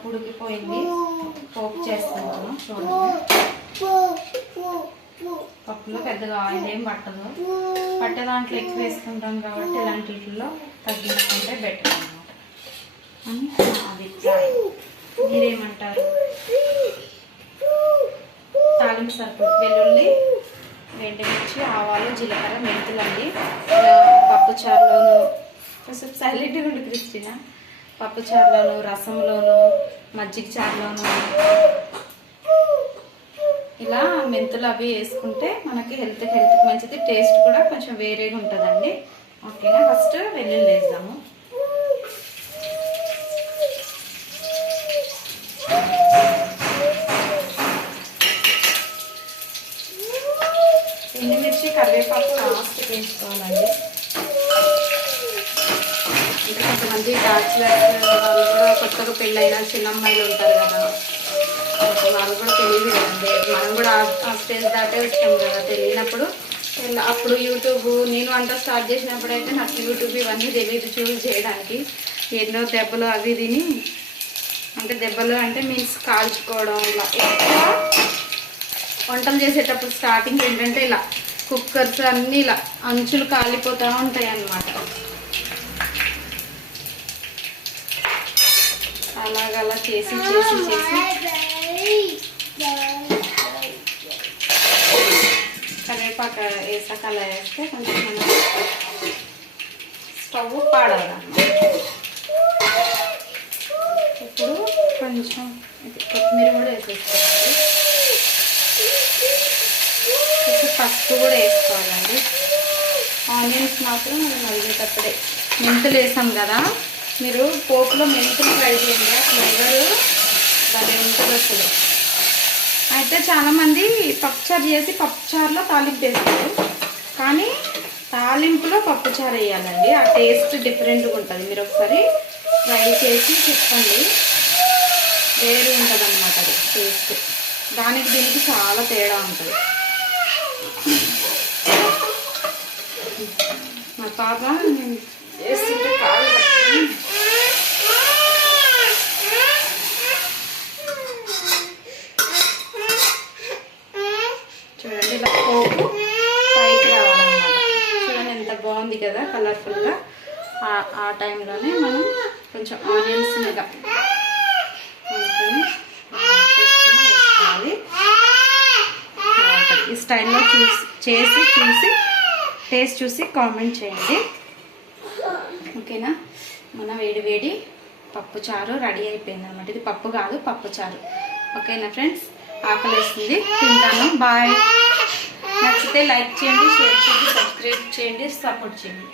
పప్పు ఉడికిపోయింది, పోపు చేస్తున్నాను. చూడండి, పప్పులో పెద్దగా ఆయిల్ ఏం పట్టదు, పట్టే దాంట్లో ఎక్కువ వేసుకుంటాం కాబట్టి ఇలాంటి వీటిల్లో తగ్గించుకుంటే బెటర్ అన్నమాట అని నా అభిప్రాయం. మీరేమంటారు? తాలింపు సరుకులు: వెల్లుల్లి, ఎండుమిర్చి, ఆవాలు, జీలకర్ర, మెంతులు అండి. పప్పుచారులోను కొంచెం సైలెంట్గా ఉండి క్రిస్టినా, పప్పుచారులోను, రసంలోను, మజ్జిగ చారులోను ఇలా మెంతులు అవి వేసుకుంటే మనకి హెల్త్కి మంచిది, టేస్ట్ కూడా కొంచెం వేరేగా ఉంటుందండి. ఓకేనా? ఫస్ట్ వెల్లుల్లి వేద్దాము. ఎండుమిర్చి, కరివేపాకు లాస్ట్కి వేసుకోవాలండి. ఇంకా కొంతమంది బ్యాచిలర్స్ వాళ్ళు కూడా కొత్తగా పెళ్ళైన చిన్నమ్మాయిలు ఉంటారు కదా, వాళ్ళు కూడా తెలియదు కదండి. మనం కూడా ఆ స్టేజ్ దాటే వచ్చాము కదా, తెలియనప్పుడు అప్పుడు యూట్యూబ్, నేను వంట స్టార్ట్ చేసినప్పుడు అయితే నాకు యూట్యూబ్ ఇవన్నీ తెలియదు చూస్ చేయడానికి. ఎన్నో దెబ్బలు అవి తిని, అంటే దెబ్బలు అంటే మీన్స్ కాల్చుకోవడం, ఇలా ఎక్కువ వంటలు చేసేటప్పుడు స్టార్టింగ్ ఏంటంటే ఇలా కుక్కర్స్ అన్నీ ఇలా అంచులు కాలిపోతూ ఉంటాయి అన్నమాట. అలాగలా చేసి చేసి చేసి కరివేపాకు వేసాక అలా వేస్తే కొంచెం మనం స్టవ్ పాడాలన్నమాట. ఇప్పుడు కొంచెం కొత్తిమీర కూడా వేసేసుకోవాలి, కొంచెం పసుపు కూడా వేసుకోవాలండి. ఆనియన్స్ మాత్రం మనం నలిగేటప్పుడే. మెంతులు వేసాం కదా, మీరు పోపులో మెంతులు ఫ్రై చేయండి, ఆ ఫ్లేవర్ భలే ఉంటుంది అసలు. అయితే చాలామంది పప్పుచారు చేసి పప్పుచారులో తాలింపు వేస్తారు, కానీ తాలింపులో పప్పుచారు వేయాలండి, ఆ టేస్ట్ డిఫరెంట్గా ఉంటుంది. మీరు ఒకసారి ట్రై చేసి చెప్పండి, వేరే ఉంటుంది అన్నమాట అది టేస్ట్. దానికి దీనికి చాలా తేడా ఉంటుంది. మా పాప నేను చేస్తుంటే కాలు పట్టుకుని చూడండి, ఇలా పోపు పైకి రావాలన్నమాట. చూడండి ఎంత బాగుంది కదా కలర్ఫుల్గా. ఆ టైంలోనే మనం కొంచెం ఆనియన్స్ మీద వేసుకోవాలి. ఈ స్టైల్లో చూసి టేస్ట్ చూసి కామెంట్ చేయండి. ఓకేనా? మన వేడి వేడి పప్పుచారు రెడీ అయిపోయింది అన్నమాట. ఇది పప్పు కాదు, పప్పుచారు. ఓకేనా ఫ్రెండ్స్? ఆకలి వేస్తుంది, తింటాను. బాయ్. నచ్చితే లైక్ చేయండి, షేర్ చేయండి, సబ్స్క్రైబ్ చేయండి, సపోర్ట్ చేయండి.